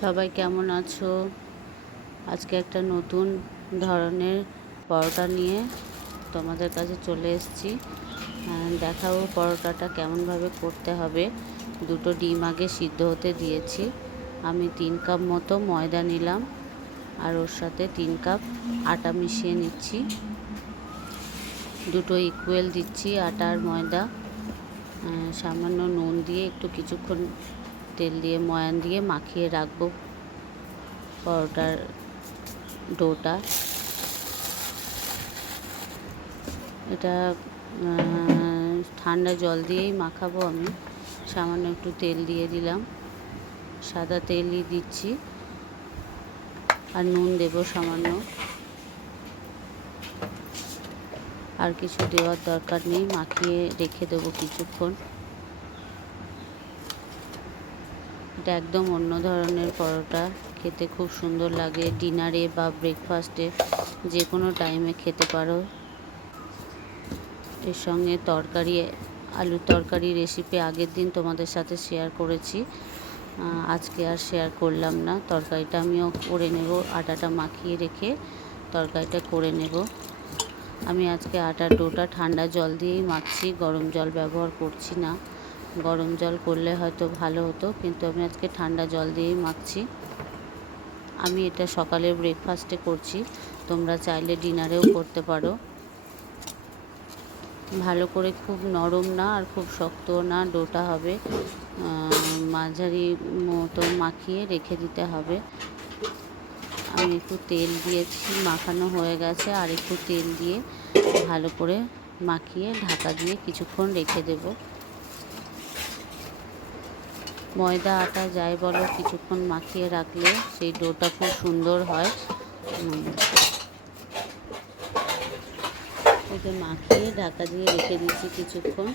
সবাই কেমন আছো? আজকে একটা নতুন ধরনের পরোটা নিয়ে তোমাদের কাছে চলে এসেছি। দেখাবো পরোটাটা কেমনভাবে করতে হবে। দুটো ডিম আগে সিদ্ধ হতে দিয়েছি। আমি তিন কাপ মতো ময়দা নিলাম আর ওর সাথে তিন কাপ আটা মিশিয়ে নিচ্ছি। দুটো ইকুয়াল দিচ্ছি আটা আর ময়দা। সামান্য নুন দিয়ে একটু কিছুক্ষণ তেল দিয়ে ময়ান দিয়ে মাখিয়ে রাখব পরোটার ডোটা। এটা ঠান্ডা জল দিয়েই মাখাবো আমি। সামান্য একটু তেল দিয়ে দিলাম। সাদা তেলই দিচ্ছি। আর নুন দেবো সামান্য। আর কিছু দেওয়ার দরকার নেই। মাখিয়ে রেখে দেবো কিছুক্ষণ। এটা একদম অন্য ধরনের পরোটা। খেতে খুব সুন্দর লাগে। ডিনারে বা ব্রেকফাস্টে যে কোনো টাইমে খেতে পারো। এর সঙ্গে তরকারি, আলুর তরকারি রেসিপি আগের দিন তোমাদের সাথে শেয়ার করেছি। আজকে আর শেয়ার করলাম না। তরকারিটা আমিও করে নেব। আটাটা মাখিয়ে রেখে তরকারিটা করে নেব। আমি আজকে আটার ডোটা ঠান্ডা জল দিয়েই মাখছি। গরম জল ব্যবহার করছি না। গরম জল করলে হয়তো ভালো হতো, কিন্তু আমি আজকে ঠান্ডা জল দিয়েই মাখছি। আমি এটা সকালে ব্রেকফাস্টে করছি, তোমরা চাইলে ডিনারেও করতে পারো। ভালো করে খুব নরম না আর খুব শক্তও না, ডোটা হবে। মাঝারি মতো মাখিয়ে রেখে দিতে হবে। আমি একটু তেল দিয়েছি, মাখানো হয়ে গেছে, আর একটু তেল দিয়ে ভালো করে মাখিয়ে ঢাকা দিয়ে কিছুক্ষণ রেখে দেব। ময়দা, আটা, যাই বলো, কিছুক্ষণ মাখিয়ে রাখলে সেই ডোটা খুব সুন্দর হয়। এতে মাখিয়ে ঢাকা দিয়ে রেখে দিচ্ছি কিছুক্ষণ।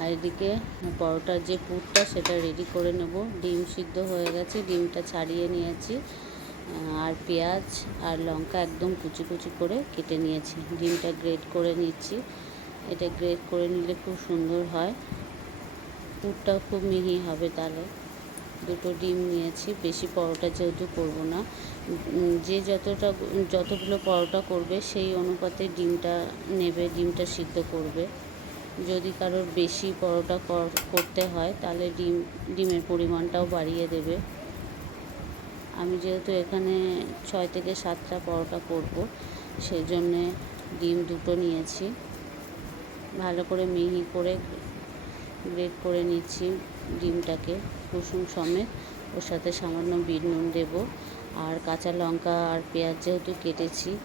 আর এদিকে পরোটার যে পুরটা, সেটা রেডি করে নেব। ডিম সিদ্ধ হয়ে গেছে, ডিমটা ছাড়িয়ে নিয়েছি। আর পেঁয়াজ আর লঙ্কা একদম কুচি কুচি করে কেটে নিয়েছি। ডিমটা গ্রেট করে নিচ্ছি। এটা গ্রেট করে নিলে খুব সুন্দর হয়। পুরটাও খুব মিহি হবে তাহলে। দুটো ডিম নিয়েছি, বেশি পরোটা যেহেতু করব না। যে যতটা, যতগুলো পরোটা করবে সেই অনুপাতে ডিমটা নেবে, ডিমটা সিদ্ধ করবে। যদি কারোর বেশি পরোটা করতে হয় তাহলে ডিম, ডিমের পরিমাণটাও বাড়িয়ে দেবে। আমি যেহেতু এখানে ছয় থেকে সাতটা পরোটা করব সেই জন্যে ডিম দুটো নিয়েছি। ভালো করে মিহি করে গ্রেট করে নিচ্ছি ডিমটাকে কুসুম সমেত। ওর সাথে সামান্য বিট নুন দেবো। আর কাঁচা লঙ্কা আর পেঁয়াজ যেহেতু কেটেছি,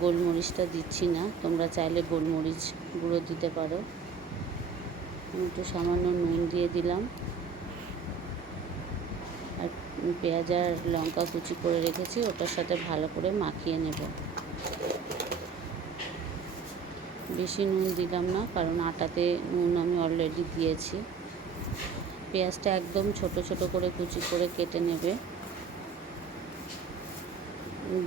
গোলমরিচটা দিচ্ছি না। তোমরা চাইলে গোলমরিচ গুঁড়ো দিতে পারো। একটু সামান্য নুন দিয়ে দিলাম। আর পেঁয়াজ আর লঙ্কা কুচি করে রেখেছি, ওটার সাথে ভালো করে মাখিয়ে নেব। বেশি নুন দিলাম না, কারণ আটাতে নুন আমি অলরেডি দিয়েছি। পেঁয়াজটা একদম ছোট ছোট করে কুচি করে কেটে নেবে।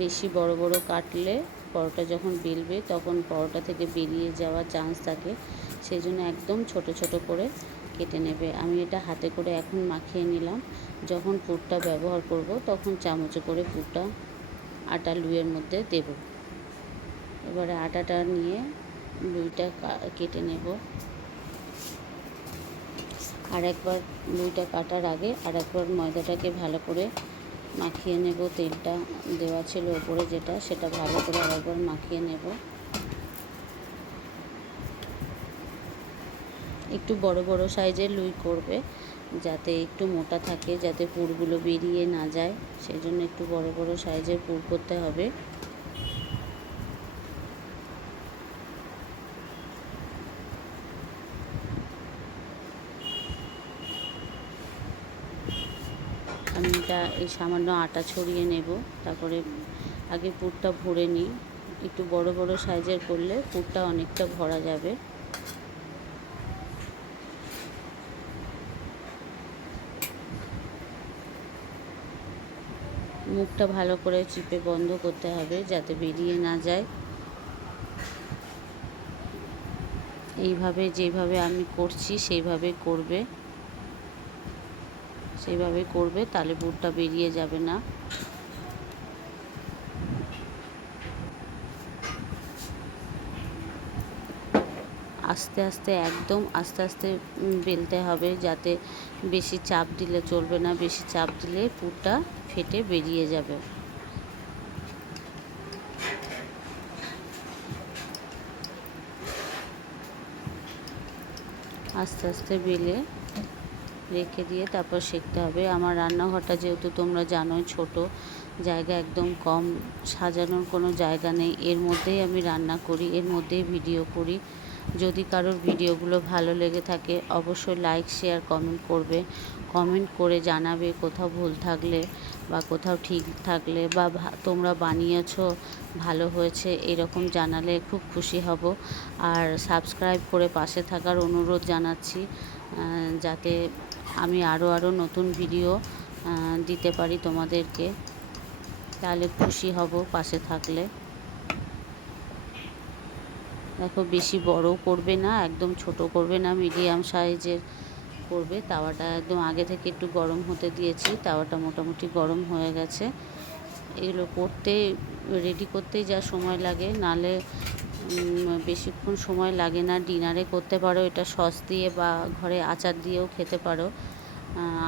বেশি বড় বড় কাটলে পরোটা যখন বেলবে তখন পরোটা থেকে বেরিয়ে যাওয়ার চান্স থাকে সেই জন্য একদম ছোট ছোট করে কেটে নেবে। আমি এটা হাতে করে এখন মাখিয়ে নিলাম। যখন পুরটা ব্যবহার করব তখন চামচে করে পুরটা আটা লুয়ের মধ্যে দেব। এবারে আটাটা নিয়ে লুইটা কেটে নেব। আর একবার লুইটা কাটার আগে আর একবার ময়দাটাকে ভালো করে মাখিয়ে নেব। তেলটা দেওয়া ছিল ওপরে যেটা, সেটা ভালো করে আরেকবার মাখিয়ে নেব। একটু বড় বড় সাইজের লুই করবে, যাতে একটু মোটা থাকে, যাতে পুরগুলো বেরিয়ে না যায়। সেই জন্য একটু বড় বড় সাইজের পুর করতে হবে আমি এটা এই সামান্য আটা ছড়িয়ে নেব। তারপরে আগে পুরটা ভরে নিই। একটু বড় বড় সাইজের করলে পুরটা অনেকটা ভরা যাবে। মুখটা ভালো করে চিপে বন্ধ করতে হবে যাতে বেরিয়ে না যায়। এইভাবে যেভাবে আমি করছি, সেইভাবে করবে। সেইভাবে করবে, তাহলে পুরটা বেরিয়ে যাবে না। আস্তে আস্তে, একদম আস্তে আস্তে বেলতে হবে যাতে বেশি চাপ দিলে চলবে না, বেশি চাপ দিলে পুরটা ফেটে বেরিয়ে যাবে। আস্তে আস্তে বেলে রেখে দিয়ে তারপর শিখতে হবে। আমার রান্নাঘরটা যেহেতু তোমরা জানোই ছোট, জায়গা একদম কম, সাজানোর কোনো জায়গা নেই। এর মধ্যেই আমি রান্না করি, এর মধ্যেই ভিডিও করি। যদি কারোর ভিডিওগুলো ভালো লেগে থাকে, অবশ্যই লাইক, শেয়ার, কমেন্ট করবে। কমেন্ট করে জানাবে কোথাও ভুল থাকলে বা কোথাও ঠিক থাকলে বা তোমরা বানিয়েছো, ভালো হয়েছে, এরকম জানালে খুব খুশি হব। আর সাবস্ক্রাইব করে পাশে থাকার অনুরোধ জানাচ্ছি যাতে আমি আরও আরও নতুন ভিডিও দিতে পারি তোমাদেরকে। তাহলে খুশি হব পাশে থাকলে। দেখো, বেশি বড় করবে না, একদম ছোট করবে না মিডিয়াম সাইজের করবে। তাওয়াটা একদম আগে থেকে একটু গরম হতে দিয়েছি, তাওয়াটা মোটামুটি গরম হয়ে গেছে। এগুলো করতে রেডি করতেই যা সময় লাগে, নালে বেশিক্ষণ সময় লাগে না। ডিনারে করতে পারো, এটা সস দিয়ে বা ঘরে আচার দিয়েও খেতে পারো।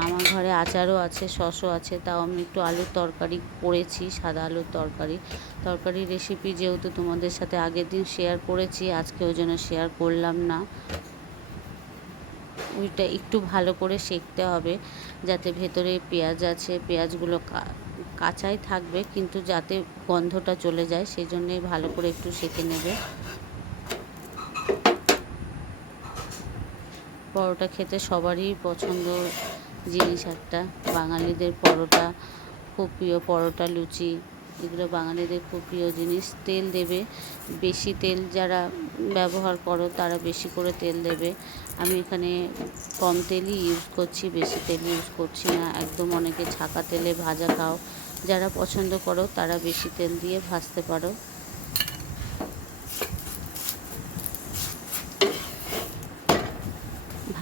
আমার ঘরে আচারও আছে, সসও আছে, তাও আমি একটু আলুর তরকারি করেছি, সাদা আলুর তরকারি। তরকারির রেসিপি যেহেতু তোমাদের সাথে আগের দিন শেয়ার করেছি, আজকে ওই জন্য শেয়ার করলাম না। ওইটা একটু ভালো করে সেঁকতে হবে, যাতে ভেতরে পেঁয়াজ আছে, পেঁয়াজগুলো কাঁচাই থাকবে, কিন্তু যাতে গন্ধটা চলে যায় সেই জন্যেই ভালো করে একটু সেঁকে নেবে। পরোটা খেতে সবারই পছন্দ জিনিস একটা। বাঙালিদের পরোটা, খুব প্রিয় পরোটা, লুচি, এগুলো বাঙালিদের খুব প্রিয় জিনিস। তেল দেবে, বেশি তেল যারা ব্যবহার করো তারা বেশি করে তেল দেবে। আমি এখানে কম তেলই ইউজ করছি, বেশি তেল ইউজ করছি না। একদম অনেকে ছাকা তেলে ভাজা খাও, যারা পছন্দ করো তারা বেশি তেল দিয়ে ভাজতে পারো।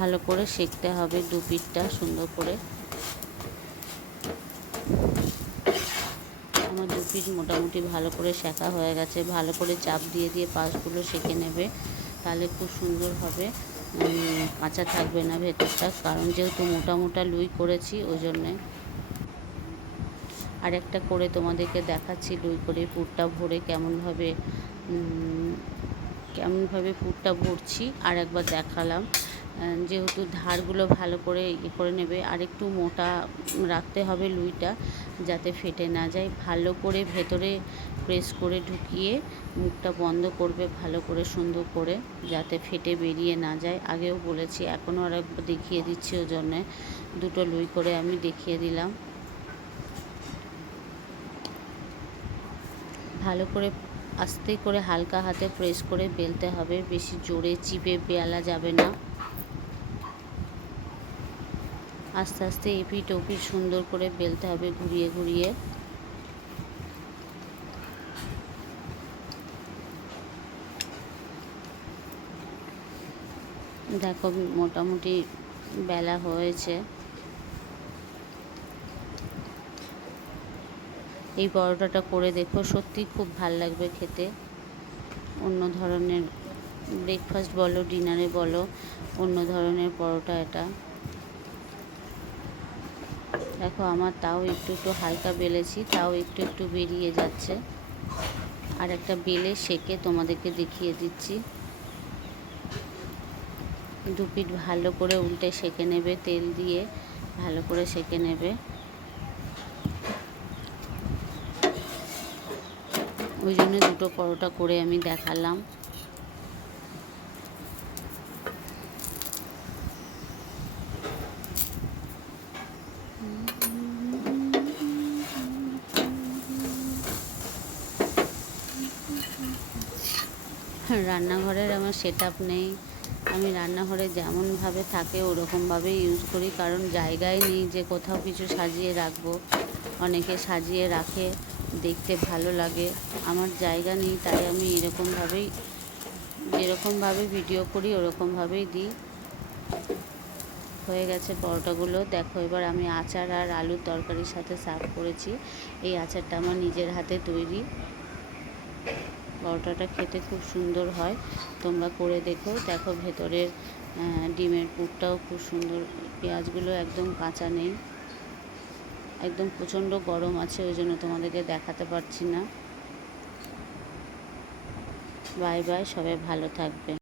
ভালো করে সেঁকতে হবে দু পিঠটা সুন্দর করে। আমার দু পিঠ মোটামুটি ভালো করে সেঁকা হয়ে গেছে। ভালো করে চাপ দিয়ে দিয়ে পাশগুলো সেঁকে নেবে, তাহলে খুব সুন্দর হবে। কাঁচা থাকবে না ভেতরটা, কারণ যেহেতু মোটা মোটা লুই করেছি, ওই জন্যে। আর একটা করে তোমাদেরকে দেখাচ্ছি লুই করে পুরটা ভরে কেমনভাবে কেমনভাবে পুরটা ভরছি, আর একবার দেখালাম। যেহেতু ধারগুলো ভালো করে ইয়ে করে নেবে, আর একটু মোটা রাখতে হবে লুইটা যাতে ফেটে না যায়। ভালো করে ভেতরে প্রেস করে ঢুকিয়ে মুখটা বন্ধ করবে, ভালো করে সুন্দর করে যাতে ফেটে বেরিয়ে না যায়। আগেও বলেছি এখনও আর একবার দেখিয়ে দিচ্ছি ওই জন্যে দুটো লুই করে আমি দেখিয়ে দিলাম। ভালো করে আস্তে করে হালকা হাতে প্রেস করে বেলতে হবে। বেশি জোরে চিপে বেলা যাবে না। আস্তে আস্তে এপিট ওপিট সুন্দর করে বেলতে হবে ঘুরিয়ে ঘুরিয়ে। দেখো মোটামুটি বেলা হয়েছে। এই পরোটাটা করে দেখো সত্যি খুব ভালো লাগবে খেতে। অন্য ধরনের ব্রেকফাস্ট বলো ডিনারে বলো, অন্য ধরনের পরোটা এটা। দেখো আমার তাও একটু একটু হালকা বেলেছি, তাও একটু একটু বেরিয়ে যাচ্ছে। আর একটা বেলে সেকে তোমাদেরকে দেখিয়ে দিচ্ছি। দু পিঠ ভালো করে উল্টে সেকে নেবে, তেল দিয়ে ভালো করে সেকে নেবে। ওই জন্য দুটো পরোটা করে আমি দেখালাম। রান্নাঘরের আমার সেট নেই। আমি রান্নাঘরে যেমনভাবে থাকে ওরকমভাবেই ইউজ করি, কারণ জায়গায় নেই যে কোথাও কিছু সাজিয়ে রাখব। অনেকে সাজিয়ে রাখে, দেখতে ভালো লাগে। আমার জায়গা নেই, তাই আমি এরকমভাবেই, যেরকমভাবে ভিডিও করি, ওরকমভাবেই দিই। হয়ে গেছে পরোটাগুলো। দেখো, এবার আমি আচার আর আলুর তরকারির সাথে সার্ভ করেছি। এই আচারটা আমার নিজের হাতে তৈরি। পরোটাটা খেতে খুব সুন্দর হয়। তোমরা করে দেখো। দেখো ভেতরের ডিমের পুরটাও খুব সুন্দর। পেঁয়াজগুলো একদম কাঁচা নেই। একদম প্রচণ্ড গরম আছে, ওই জন্য তোমাদেরকে দেখাতে পারছি না। বাই বাই, সবাই ভালো থাকবে।